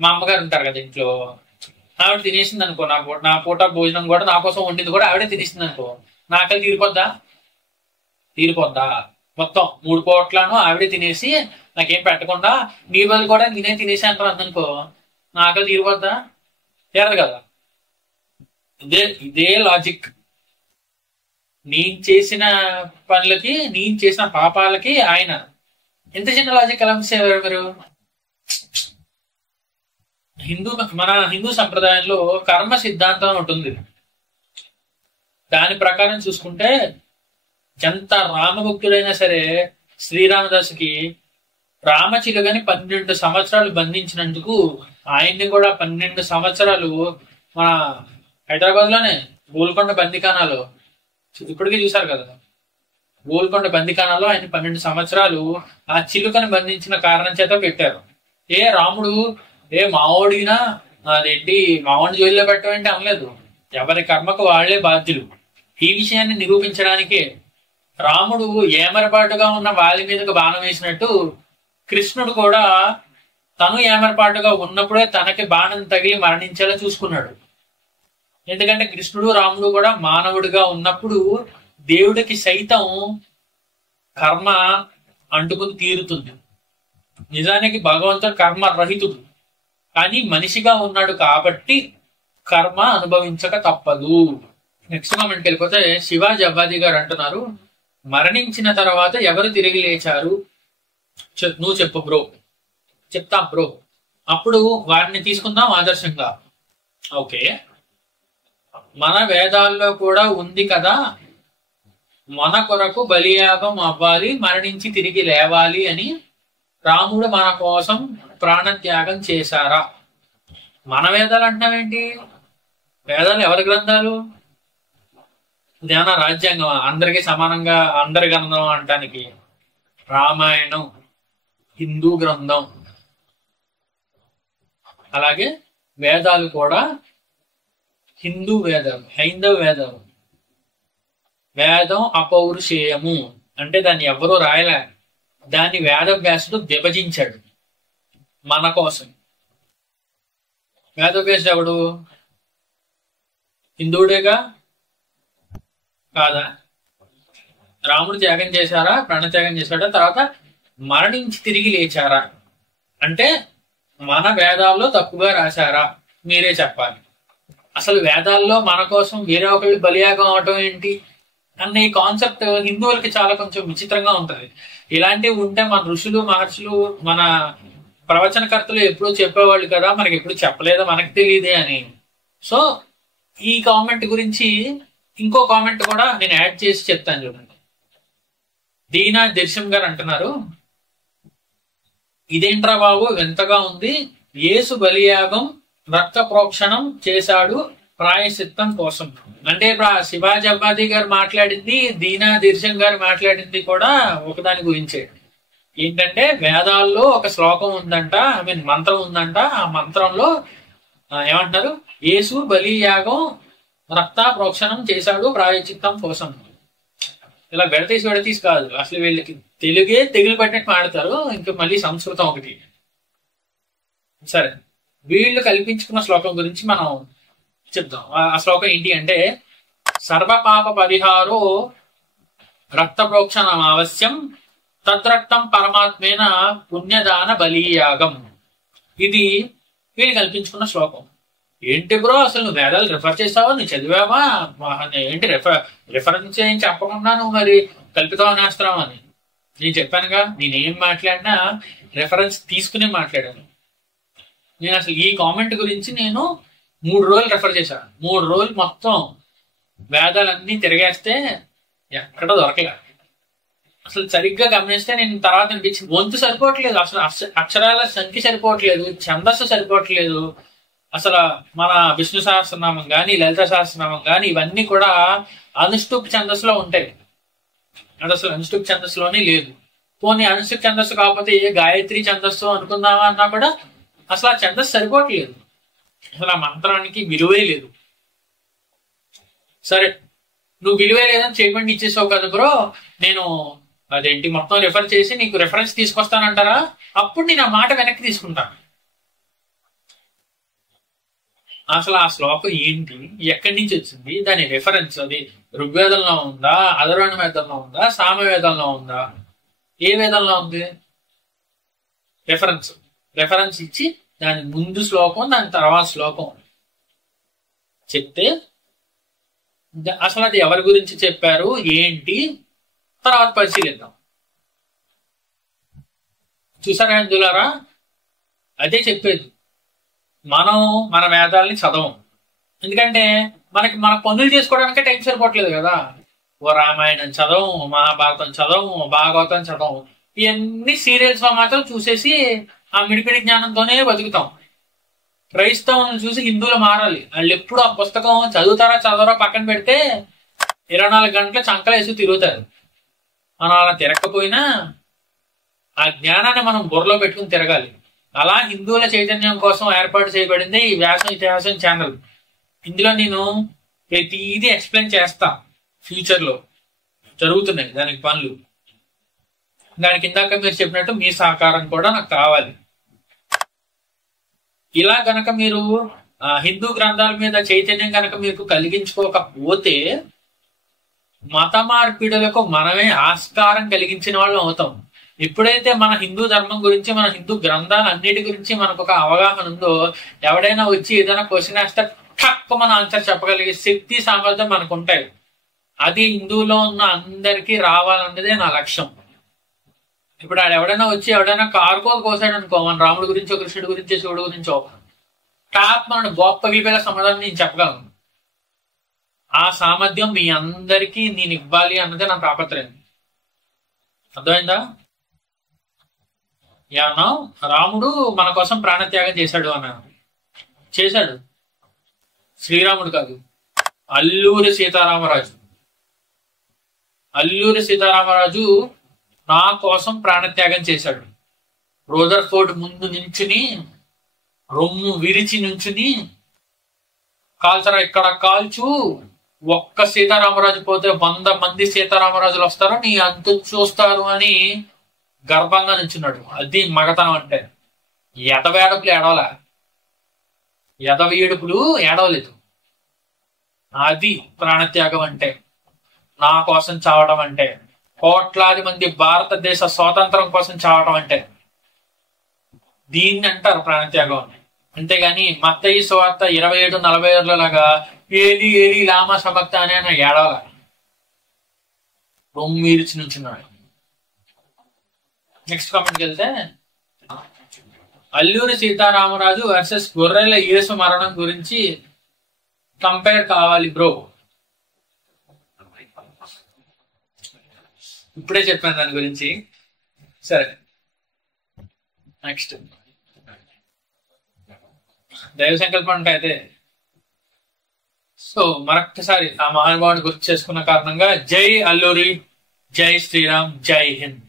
మా అమ్మగారు ఉంటారు కదా ఇంట్లో, ఆవిడ తినేసింది అనుకో, నా పూట భోజనం కూడా నా కోసం వండింది కూడా ఆవిడే తినేసింది అనుకో, నా ఆకలి తీరిపోద్దా? మొత్తం 3 పూట్లను ఆవిడే తినేసి నాకేం పెట్టకుండా నీ బదులు కూడా నేనే తినేసి అంటారు అనుకో, నా ఆకలి తీరిపోద్దా? తీరదు కదా. ఇదే లాజిక్. నేను చేసిన పనులకి, నేను చేసిన పాపాలకి ఆయన ఎంత చిన్న లాజిక్ ఎలా మిస్సేవారు మీరు? మన హిందూ సంప్రదాయంలో కర్మ సిద్ధాంతం ఉంటుంది. దాని ప్రకారం చూసుకుంటే ఎంత రామభక్తుడైనా సరే శ్రీరామదాసుకి రామచిలుకని 12 సంవత్సరాలు బంధించినందుకు ఆయన్ని కూడా 12 సంవత్సరాలు మన హైదరాబాద్ లోనే గోల్కొండ బందిఖానాలో ఇప్పటికీ చూసారు కదా, గోల్కొండ బందిఖానాలో ఆయన 12 సంవత్సరాలు ఆ చిలుకని బంధించిన కారణం చేత పెట్టారు. రాముడు మావోడినా అదేంటి మావోడిని జైల్లో పెట్టమంటే అనలేదు. ఎవరి కర్మకు వాళ్లే బాధ్యులు. ఈ విషయాన్ని నిరూపించడానికే రాముడు ఏమరపాటుగా ఉన్న వాలి మీదకు బాణం వేసినట్టు కృష్ణుడు కూడా తను ఏమరపాటుగా ఉన్నప్పుడే తనకి బాణం తగిలి మరణించేలా చూసుకున్నాడు. ఎందుకంటే కృష్ణుడు రాముడు కూడా మానవుడిగా ఉన్నప్పుడు దేవుడికి సైతం కర్మ అంటుకుని తీరుతుంది. నిజానికి భగవంతుడు కర్మ రహితుడు, కానీ మనిషిగా ఉన్నాడు కాబట్టి కర్మ అనుభవించక తప్పదు. నెక్స్ట్ కామెంట్కి వెళ్ళిపోతే శివాజీ అబ్బాది గారు అంటున్నారు, మరణించిన తర్వాత ఎవరు తిరిగి లేచారు? నువ్వు చెప్పు బ్రో. చెప్తాం బ్రో, అప్పుడు వారిని తీసుకుందాం ఆదర్శంగా. ఓకే, మన వేదాల్లో కూడా ఉంది కదా, మన కొరకు బలియాగం అవ్వాలి, మరణించి తిరిగి లేవాలి అని రాముడు మన కోసం ప్రాణత్యాగం చేశారా? మన వేదాలు అంటున్నావేంటి? వేదాలు ఎవరి గ్రంథాలు? ఇదేమన్నా రాజ్యాంగం అందరికీ సమానంగా అందరి గ్రంథం అంటానికి? రామాయణం హిందూ గ్రంథం, అలాగే వేదాలు కూడా హిందూ వేదాలు, హైందవ వేదాలు. వేదం అపౌరుషేయము అంటే దాన్ని ఎవరూ రాయలే, దాన్ని వేదవ్యాసుడు విభజించాడు మన కోసం. వేదవ్యాసుడు ఎవడు? హిందువుడేగా కాదా? రాముడు త్యాగం చేశారా, ప్రాణత్యాగం చేశాడా, తర్వాత మరణించి తిరిగి లేచారా అంటే మన వేదాల్లో తప్పుగా రాశారా? మీరే చెప్పాలి. అసలు వేదాల్లో మన కోసం వేరే ఒకళ్ళు బలియాగం అవటం ఏంటి అన్న ఈ కాన్సెప్ట్ హిందువులకి చాలా కొంచెం విచిత్రంగా ఉంటది. ఇలాంటివి ఉంటే మన ఋషులు మహర్షులు మన ప్రవచనకర్తలు ఎప్పుడూ చెప్పేవాళ్ళు కదా, మనకి ఎప్పుడు చెప్పలేదా, మనకి తెలియదే అని. సో ఈ కామెంట్ గురించి ఇంకో కామెంట్ కూడా నేను యాడ్ చేసి చెప్తాను చూడండి. దీనా దిర్శం గారు అంటున్నారు, ఇదేంట్రా బాబు వింతగా ఉంది, యేసు బలియాగం రక్త ప్రోక్షణం చేశాడు ప్రాయశ్చిత్తం కోసం. అంటే శివాజీ అబ్బాది గారు మాట్లాడింది, దీనా దిర్శం గారు మాట్లాడింది కూడా ఒకదాని గురించే. ఏంటంటే వేదాల్లో ఒక శ్లోకం ఉందంట, ఐ మీన్ మంత్రం ఉందంట. ఆ మంత్రంలో ఏమంటారు, యేసు బలియాగం రక్త ప్రోక్షణం చేశాడు ప్రాయశ్చిత్తం కోసం. ఇలా విడతీసి కాదు, అసలు వీళ్ళకి తెలుగే తెగులు పట్టినట్టు మాడతారు, ఇంకా మళ్ళీ సంస్కృతం ఒకటి. సరే, వీళ్ళు కల్పించుకున్న శ్లోకం గురించి మనం చెప్దాం. ఆ శ్లోకం ఏంటి అంటే, సర్వపాప పరిహారో రక్త ప్రోక్షణం అవశ్యం తద్రక్తం పరమాత్మేన పుణ్యదాన బలియాగం. ఇది వీళ్ళు కల్పించుకున్న శ్లోకం. ఏంటి బ్రో, అసలు నువ్వు వేదాలు రిఫర్ చేసావా, నువ్వు చదివావా ఏంటి? రిఫరెన్స్ ఏం చెప్పకుండా నువ్వు మరి కల్పితం అనేస్తున్నావు అని నేను చెప్పానుగా. నేనేం మాట్లాడినా రెఫరెన్స్ తీసుకునే మాట్లాడాను. నేను అసలు ఈ కామెంట్ గురించి నేను 3 రోజులు రెఫర్ చేశాను. 3 రోజులు మొత్తం వేదాలన్నీ తిరిగేస్తే ఎక్కడ దొరకలే. అసలు సరిగ్గా గమనిస్తే నేను తర్వాత అనిపించింది, వంతు సరిపోవట్లేదు, అసలు అక్షరాల సంఖ్య సరిపోవట్లేదు, ఛందస్సు సరిపోవట్లేదు. అసలు మన విష్ణు సహస్రనామం కానీ లలిత సహస్రనామం కానీ ఇవన్నీ కూడా అనుష్టుప్ ఛందస్సులో ఉంటాయి. అది అసలు అనుష్టుప్ ఛందస్సులోనే లేదు. పోనీ అనుష్టుప్ ఛందస్సు కాకపోతే ఏ గాయత్రి ఛందస్సు అనుకుందామా అన్నా కూడా అసలు ఆ ఛందస్సు సరిపోవట్లేదు. అసలు ఆ మంత్రానికి విలువే లేదు. సరే, నువ్వు విలువే లేదని స్టేట్మెంట్ ఇచ్చేసావు కదా బ్రో, నేను అదేంటి మొత్తం రిఫర్ చేసి నీకు రెఫరెన్స్ తీసుకొస్తానంటారా? అప్పుడు నేను ఆ మాట వెనక్కి తీసుకుంటాను. అసలు ఆ శ్లోకం ఏంటి, ఎక్కడి నుంచి వచ్చింది, దాని రెఫరెన్స్ అది ఋగ్వేదంలో ఉందా, అధర్వణ వేదంలో ఉందా, సామవేదంలో ఉందా, ఏ వేదంలో ఉంది? రెఫరెన్స్ ఇచ్చి దాని ముందు శ్లోకం దాని తర్వాత శ్లోకం చెప్తే అసలు అది ఎవరి గురించి చెప్పారు ఏంటి తర్వాత పరిశీలిద్దాం. చూసారా హిందువులారా, అదే చెప్పేది. మనం మన వేదాలని చదవం, ఎందుకంటే మన పనులు చేసుకోవడానికే టైం సరిపోవట్లేదు కదా. ఓ రామాయణం చదవం, మహాభారతం చదవం, భాగవతం చదవం, ఇవన్నీ సీరియల్స్ లో మాత్రం చూసేసి ఆ మిడిపిడి జ్ఞానంతోనే బతుకుతాం. క్రైస్తవులను చూసి హిందువులు మారాలి. వాళ్ళు ఎప్పుడు ఆ పుస్తకం చదువుతారా చదవరా పక్కన పెడితే 24 గంటలు చంకలేసి తిరుగుతారు. మనం అలా తిరగకపోయినా ఆ జ్ఞానాన్ని మనం బుర్రలో పెట్టుకుని తిరగాలి. అలా హిందువుల చైతన్యం కోసం ఏర్పాటు చేయబడింది ఈ వ్యాసం ఇతిహాసం ఛానల్. ఇందులో నేను ప్రతిదీ ఎక్స్ప్లెయిన్ చేస్తా. ఫ్యూచర్ లో జరుగుతున్నాయి దానికి పనులు. దానికి ఇందాక మీరు చెప్పినట్టు మీ సహకారం కూడా నాకు కావాలి. ఇలా గనక మీరు హిందూ గ్రంథాల మీద చైతన్యం గనక మీకు కలిగించుకోకపోతే మత మార్పిడులకు మనమే ఆస్కారం కలిగించిన వాళ్ళం అవుతాం. ఎప్పుడైతే మన హిందూ ధర్మం గురించి మన హిందూ గ్రంథాలు అన్నిటి గురించి మనకు ఒక అవగాహన ఉందో, ఎవడైనా వచ్చి ఏదైనా క్వశ్చన్ వేస్తే టక్ మన ఆన్సర్ చెప్పగలిగే శక్తి సామర్థ్యం మనకు ఉంటాయి. అది హిందువులో ఉన్న అందరికీ రావాలన్నదే నా లక్ష్యం. ఇప్పుడు ఎవడైనా వచ్చి ఎవడైనా కార్కోలు కోసాడు అనుకో, మన రాముడి గురించో కృష్ణుడి గురించో శివుడి గురించో టాప్ మన గొప్ప పగిలిపోయేలా సమాధానం నేను చెప్పగలను. ఆ సామర్థ్యం మీ అందరికీ నేను ఇవ్వాలి అన్నదే నా తాపత్రయం. అర్థమైందా? ఏమన్నా రాముడు మన కోసం ప్రాణత్యాగం చేశాడు అన్నాను. చేశాడు. శ్రీరాముడు కాదు, అల్లూరి సీతారామరాజు. అల్లూరి సీతారామరాజు నా కోసం ప్రాణత్యాగం చేశాడు. రోజర్ ఫోర్ట్ ముందు నించుని రొమ్ము విరిచి నుంచుని కాల్చరా ఇక్కడ కాల్చు, ఒక్క సీతారామరాజు పోతే 100 మంది సీతారామరాజులు వస్తారు, నీ అంతు చూస్తారు అని గర్భంగా నుంచున్నాడు. అది మగతనం అంటే. ఎదవేడుపులు ఏడవలా, ఎదవేడుపులు ఏడవలేదు. అది ప్రాణత్యాగం అంటే, నా కోసం చావడం అంటే, కోట్లాది మంది భారతదేశ స్వాతంత్రం కోసం చావడం అంటే దీన్ని అంటారు ప్రాణత్యాగం అని. అంతేగాని మత్తయి సువార్త 27:45 లాగా ఏలి ఏలి లామా సబక్తాని అని ఏడవల. రొమ్మిరిచి నుంచున్నాడు. నెక్స్ట్ కామెంట్కి వెళ్తే, అల్లూరి సీతారామరాజు వర్సెస్ గొర్రెల యేసు మరణం గురించి కంపేర్ కావాలి బ్రో. ఇప్పుడే చెప్పాను దాని గురించి. సరే, నెక్స్ట్ దైవ సంకల్పం అంటే అయితే, సో మరొక్కసారి ఆ మహానుభావుని గుర్తు చేసుకున్న కారణంగా జై అల్లూరి, జై శ్రీరామ్, జై Hind.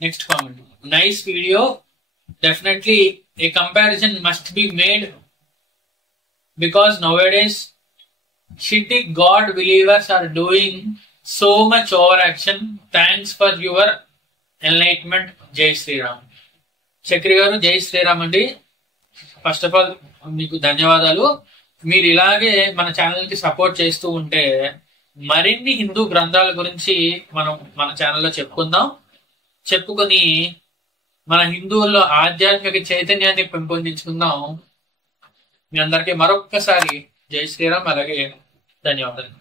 Next comment. Nice video. Definitely a comparison must be made because nowadays shitty God believers are doing so much overaction. Thanks for your enlightenment. Jai Sri Ram. Chakri గారు జై శ్రీరామ్ అండి. ఫస్ట్ ఆఫ్ ఆల్ మీకు ధన్యవాదాలు. మీరు ఇలాగే మన ఛానల్ కి సపోర్ట్ చేస్తూ ఉంటే మరిన్ని హిందూ గ్రంథాల గురించి మనం మన ఛానల్లో చెప్పుకొని మన హిందువుల్లో ఆధ్యాత్మిక చైతన్యాన్ని పెంపొందించుకుందాం. మీ అందరికీ మరొక్కసారి జై శ్రీరామ్, అలాగే ధన్యవాదాలు.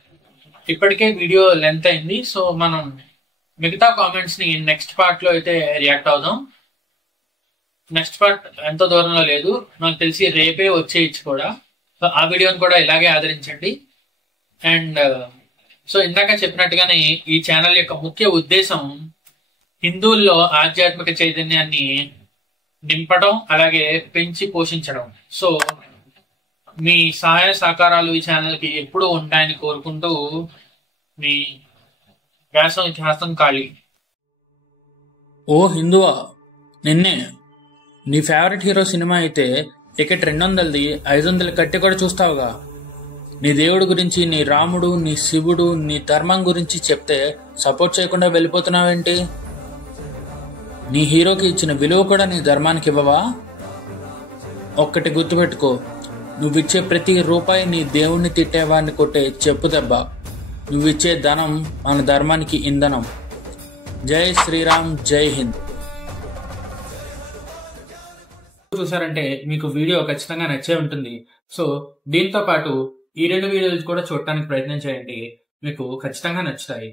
ఇప్పటికే వీడియో లెంత్ అయింది, సో మనం మిగతా కామెంట్స్ ని నెక్స్ట్ పార్ట్ లో అయితే రియాక్ట్ అవుదాం. నెక్స్ట్ పార్ట్ ఎంతో దూరంలో లేదు, నాకు తెలిసి రేపే వచ్చేయచ్చు కూడా. సో ఆ వీడియోని కూడా ఇలాగే ఆదరించండి. అండ్ సో ఇందాక చెప్పినట్టుగానే ఈ ఛానల్ యొక్క ముఖ్య ఉద్దేశం హిందువుల్లో ఆధ్యాత్మిక చైతన్యాన్ని నింపడం, అలాగే పెంచి పోషించడం. సో మీ సహాయ సహకారాలు ఈ ఛానల్కి ఎప్పుడూ ఉంటాయని కోరుకుంటూ మీ వ్యాసం ఇతిహాసం ఖాళీ. ఓ హిందువా, నిన్నే నీ ఫేవరెట్ హీరో సినిమా అయితే టికెట్ 200ది 500 కట్టి కూడా చూస్తావుగా. నీ దేవుడి గురించి, నీ రాముడు, నీ శివుడు, నీ ధర్మం గురించి చెప్తే సపోర్ట్ చేయకుండా వెళ్ళిపోతున్నావేంటి? నీ హీరోకి ఇచ్చిన విలువ కూడా నీ ధర్మానికి ఇవ్వవా? ఒక్కటి గుర్తుపెట్టుకో, నువ్విచ్చే ప్రతి రూపాయి నీ దేవుణ్ణి తిట్టేవాడిని కొట్టే చెప్పు దెబ్బ. నువ్విచ్చే ధనం మన ధర్మానికి ఇంధనం. జై శ్రీరామ్, జై హింద్. చూసారంటే మీకు వీడియో ఖచ్చితంగా నచ్చే ఉంటుంది. సో దీంతో పాటు ఈ 2 వీడియోలు కూడా చూడటానికి ప్రయత్నం చేయండి, మీకు ఖచ్చితంగా నచ్చుతాయి.